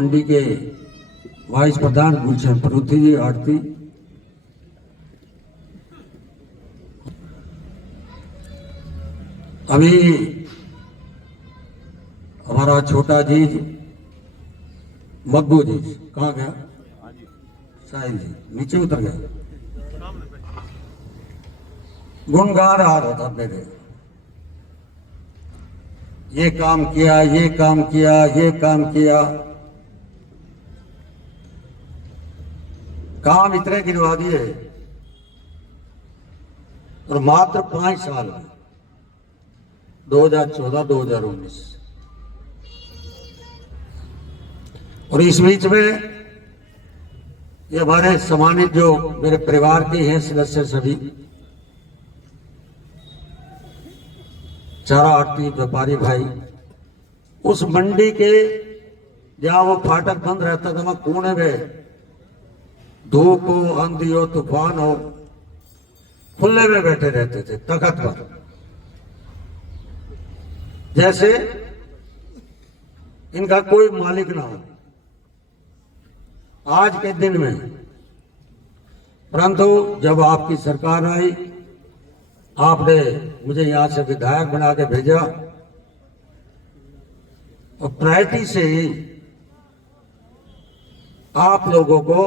मंडी के वाइस प्रधान गुलशन परूथी जी आरती, अभी हमारा छोटा जी मग्गू जी कहाँ गया, साहिल जी नीचे उतर गया, गुण गा रहा था मेरे, ये काम किया, ये काम किया, ये काम किया। काम इतने गिनवा दिए और मात्र 5 साल में 2014-2019, और इस बीच में ये हमारे सम्मानित जो मेरे परिवार के हैं सदस्य सभी, चारा आरती व्यापारी भाई, उस मंडी के जहां वो फाटक बंद रहता था वहां कोने में धूप हो, आंधी हो, तूफान हो, खुले में बैठे रहते थे तख्त पर, जैसे इनका कोई मालिक ना हो आज के दिन में। परंतु जब आपकी सरकार आई, आपने मुझे यहां से विधायक बना के भेजा और प्रायोरिटी से ही आप लोगों को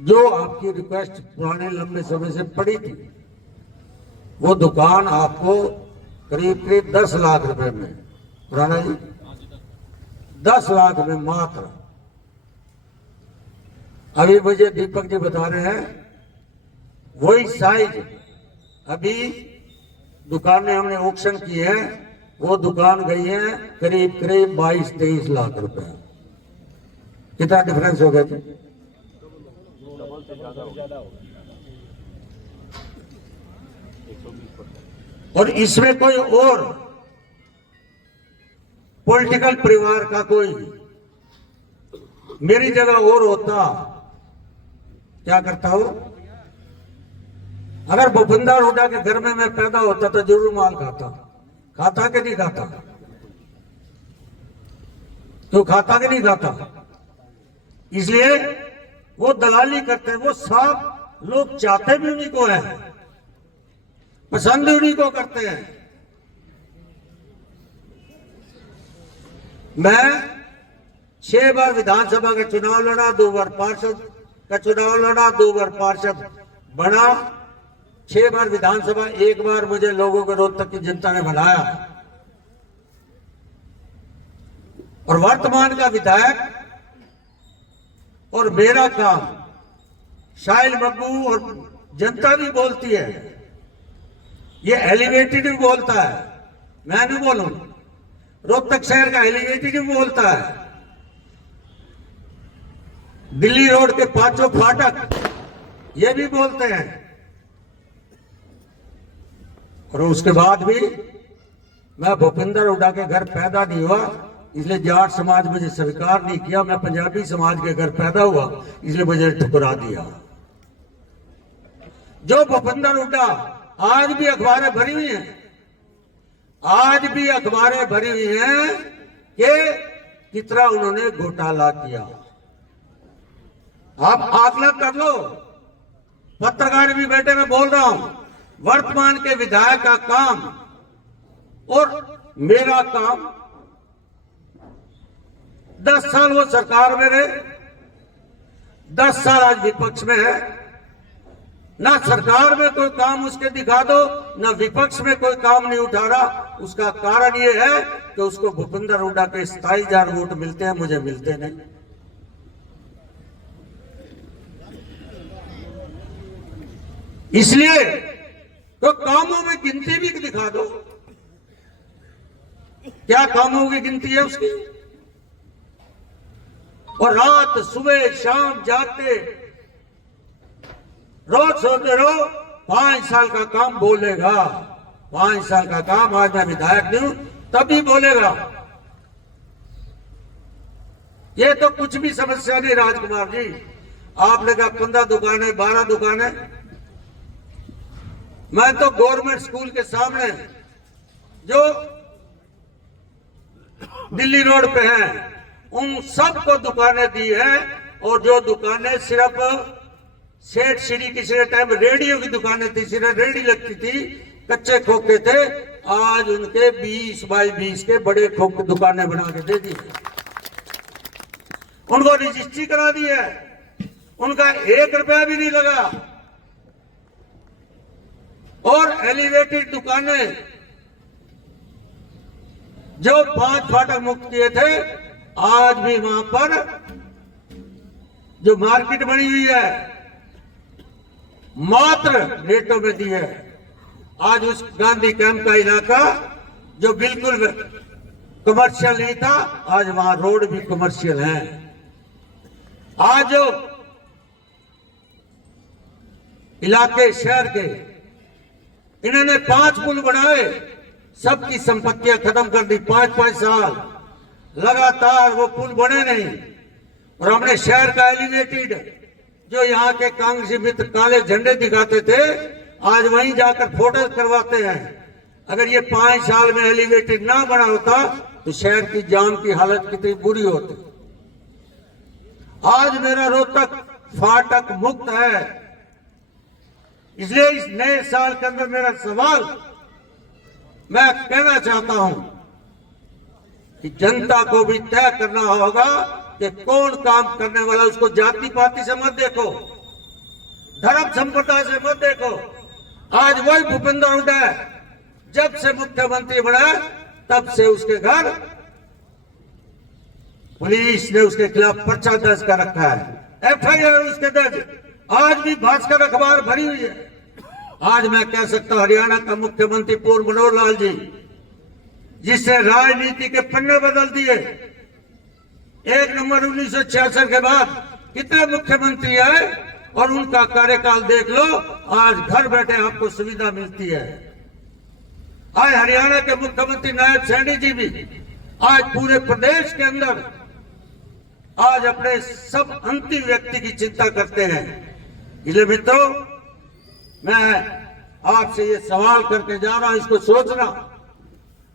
जो आपकी रिक्वेस्ट पुराने लंबे समय से पड़ी थी, वो दुकान आपको करीब करीब 10 लाख रुपए में, पुराना जी 10 लाख में मात्र। अभी मुझे दीपक जी बता रहे हैं वही साइज अभी दुकानें हमने ऑक्शन की है, वो दुकान गई है करीब करीब 22-23 लाख रुपए। कितना डिफरेंस हो गया जी? और इसमें कोई और पॉलिटिकल परिवार का कोई मेरी जगह और होता, क्या करता हो? अगर भूपिंदर हुड्डा के घर में मैं पैदा होता तो जरूर माल खाता। खाता कि नहीं खाता? तो खाता कि नहीं खाता? इसलिए वो दलाली करते हैं, वो सब लोग चाहते भी उन्हीं को है, पसंद उन्हीं को करते हैं। मैं 6 बार विधानसभा का चुनाव लड़ा, 2 बार पार्षद का चुनाव लड़ा, 2 बार पार्षद बना, 6 बार विधानसभा, 1 बार मुझे लोगों के रोहतक की जनता ने बनाया। और वर्तमान का विधायक और मेरा काम साहिल मग्गू और जनता भी बोलती है, ये एलिवेटेड भी बोलता है, मैं नहीं बोलूं, रोहतक शहर का एलिवेटेड भी बोलता है, दिल्ली रोड के 5 फाटक ये भी बोलते हैं। और उसके बाद भी मैं भूपिंदर हुड्डा के घर पैदा नहीं हुआ, इसलिए जाट समाज मुझे स्वीकार नहीं किया। मैं पंजाबी समाज के घर पैदा हुआ, इसलिए मुझे ठुकरा दिया। जो भूपिंदर हुड्डा आज भी अखबारें भरी हुई हैं, आज भी अखबारें भरी हुई हैं कि कितना उन्होंने घोटाला किया। आप आकलन कर लो, पत्रकार भी बैठे मैं बोल रहा हूं, वर्तमान के विधायक का काम और मेरा काम, 10 साल वो सरकार में रहे, 10 साल आज विपक्ष में है। ना सरकार में कोई काम उसके दिखा दो, ना विपक्ष में कोई काम नहीं उठा रहा। उसका कारण ये है कि उसको भूपिंदर हुड्डा के 27,000 वोट मिलते हैं, मुझे मिलते नहीं। इसलिए तो कामों में गिनती भी दिखा दो, क्या कामों की गिनती है उसकी? और रात सुबह शाम जागते रोज सोते रहो 5 साल का काम बोलेगा, 5 साल का काम, आज मैं विधायक नहीं हूं तभी बोलेगा। ये तो कुछ भी समस्या नहीं राजकुमार जी। आपने कहा 15 दुकानें, 12 दुकानें, मैं तो गवर्नमेंट स्कूल के सामने जो दिल्ली रोड पे है, उन सबको दुकानें दी है। और जो दुकानें सिर्फ सेठ श्री किसी के टाइम रेडियो की दुकानें थी, सिर्फ रेडी लगती थी, कच्चे खोखे थे, आज उनके 20 बाई 20 के बड़े खोखे दुकानें बना के दे दी, उनको रजिस्ट्री करा दी है, उनका 1 रुपया भी नहीं लगा। और एलिवेटेड दुकानें जो 5 फाटक मुक्त किए थे, आज भी वहां पर जो मार्केट बनी हुई है मात्र रेटों में दी है। आज उस गांधी कैंप का इलाका जो बिल्कुल कमर्शियल नहीं था, आज वहां रोड भी कमर्शियल है। आज जो इलाके शहर के इन्होंने 5 पुल बनाए, सबकी संपत्तियां खत्म कर दी। 5-5 साल लगातार वो पुल बने नहीं। और हमने शहर का एलिवेटेड, जो यहाँ के कांग्रेसी मित्र काले झंडे दिखाते थे, आज वहीं जाकर फोटो करवाते हैं। अगर ये 5 साल में एलिवेटेड ना बना होता तो शहर की जाम की हालत कितनी बुरी होती। आज मेरा रोहतक फाटक मुक्त है। इसलिए इस नए साल के अंदर मेरा सवाल मैं कहना चाहता हूं कि जनता को भी तय करना होगा कि कौन काम करने वाला। उसको जाति पाति से मत देखो, धर्म संप्रदाय से मत देखो। आज वही भूपेंद्र हुड्डा है, जब से मुख्यमंत्री बना तब से उसके घर पुलिस ने उसके खिलाफ पर्चा दर्ज कर रखा है, FIR उसके दर्ज। आज भी भास्कर अखबार भरी हुई है। आज मैं कह सकता हूं हरियाणा का मुख्यमंत्री पूर्व मनोहर लाल जी, जिसने राजनीति के पन्ने बदल दिए। 1 नवंबर 1966 के बाद कितने मुख्यमंत्री आए और उनका कार्यकाल देख लो। आज घर बैठे आपको सुविधा मिलती है। आज हरियाणा के मुख्यमंत्री नायब सैनी जी भी आज पूरे प्रदेश के अंदर आज अपने सब अंतिम व्यक्ति की चिंता करते हैं। इसलिए मित्रों, मैं आपसे ये सवाल करके जा रहा हूं, इसको सोचना।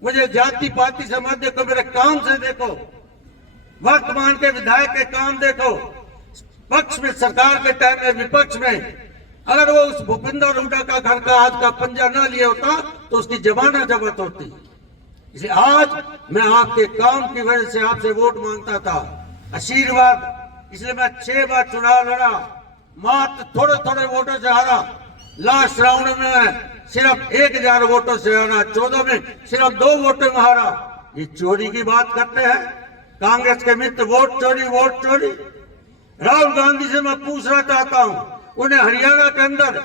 मुझे जाति पाति से मत देखो, मेरे काम से देखो। वर्तमान के विधायक के काम देखो। पक्ष में सरकार के टाइम में, विपक्ष में, अगर वो उस भूपेंद्र हुड्डा का घर का आज का पंजा ना लिया होता तो उसकी जमानत जब्त होती। इसलिए आज मैं आपके काम की वजह से आपसे वोट मांगता था, आशीर्वाद। इसलिए मैं 6 बार चुनाव लड़ा, मात्र थोड़े थोड़े वोटों से हारा। लास्ट राउंड में सिर्फ 1000 वोटों से हारा, 14 में सिर्फ 2 वोटों में हारा। ये चोरी की बात करते हैं कांग्रेस के मित्र, वोट चोरी, वोट चोरी। राहुल गांधी से मैं पूछना चाहता हूं, उन्हें हरियाणा के अंदर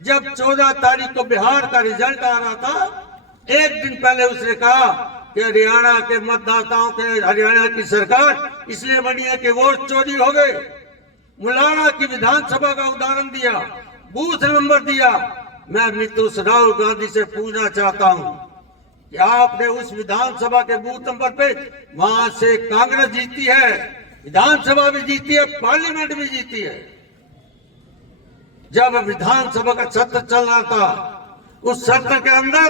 जब 14 तारीख को बिहार का रिजल्ट आ रहा था, 1 दिन पहले उसने कहा कि हरियाणा के मतदाताओं के, हरियाणा की सरकार इसलिए बनी है कि वोट चोरी हो गए। मुलाना की विधानसभा का उदाहरण दिया, बूथ नंबर दिया। मैं मित्र उस राहुल गांधी से पूछना चाहता हूं कि आपने उस विधानसभा के बूथ नंबर पे, वहां से कांग्रेस जीती है, विधानसभा भी जीती है, पार्लियामेंट भी जीती है। जब विधानसभा का सत्र चल रहा था, उस सत्र के अंदर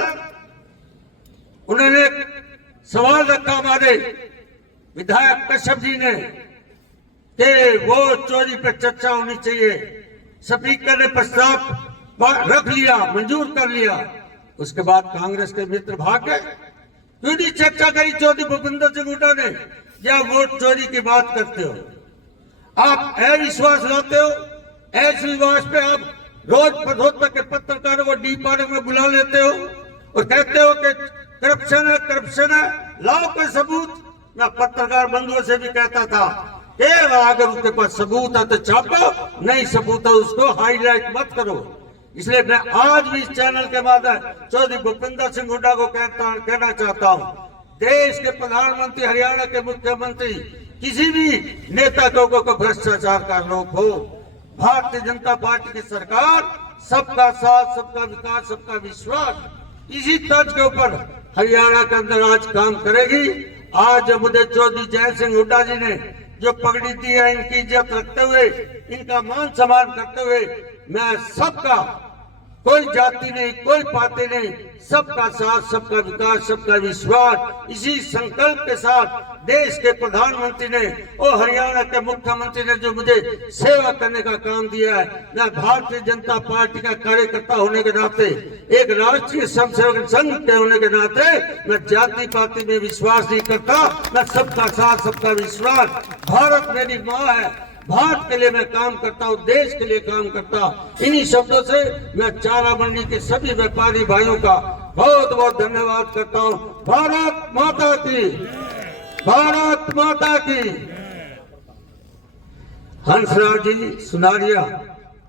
उन्होंने सवाल रखा हमारे विधायक कश्यप जी ने कि वोट चोरी पर चर्चा होनी चाहिए। स्पीकर ने प्रस्ताव रख लिया, मंजूर कर लिया। उसके बाद कांग्रेस के मित्र भाग गए। क्यों नहीं चर्चा करी चौधरी भूपेंद्र सिंह हुड्डा ने? या वोट चोरी की बात करते हो? आप अविश्वास लाते हो। अविश्वास पे आप रोज के पत्रकारों को डी पार्क में बुला लेते हो और कहते हो कि करप्शन है, करप्शन है। लाओ कोई सबूत। मैं पत्रकार बंधुओं से भी कहता था कि अगर उसके पास सबूत है तो छापो, नहीं सबूत है उसको हाईलाइट मत करो। इसलिए मैं आज भी इस चैनल के माध्यम चौधरी भूपेंद्र सिंह हुड्डा को कहना चाहता हूं, देश के प्रधानमंत्री, हरियाणा के मुख्यमंत्री, किसी भी नेता को भ्रष्टाचार का आरोप हो, भारतीय जनता पार्टी की सरकार सबका साथ, सबका विकास, सबका विश्वास, इसी तर्ज के ऊपर हरियाणा के अंदर आज काम करेगी। आज मुझे चौधरी जय सिंह हुड्डा जी ने जो पगड़ी दी है, इनकी इज्जत रखते हुए, इनका मान सम्मान करते हुए, मैं सबका कोई जाति नहीं, कोई पाति नहीं, सबका साथ, सबका विकास, सबका विश्वास। इसी संकल्प के साथ देश के प्रधानमंत्री ने और हरियाणा के मुख्यमंत्री ने जो मुझे सेवा करने का काम दिया है, मैं भारतीय जनता पार्टी का कार्यकर्ता होने के नाते, एक राष्ट्रीय स्वयंसेवक संघ के होने के नाते, मैं जाति पाति में विश्वास नहीं करता। मैं सबका साथ, सबका विश्वास। भारत मेरी माँ है, भारत के लिए मैं काम करता हूँ, देश के लिए काम करता हूँ। इन्हीं शब्दों से मैं चारा मंडी के सभी व्यापारी भाइयों का बहुत बहुत धन्यवाद करता हूँ। भारत माता की, भारत माता की। हंसराज जी सुनारिया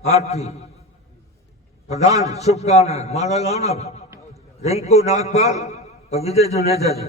आरती प्रधान, शुभकामनाएं। माला लाना रिंकू नागपाल और विजय जुनेजा जी।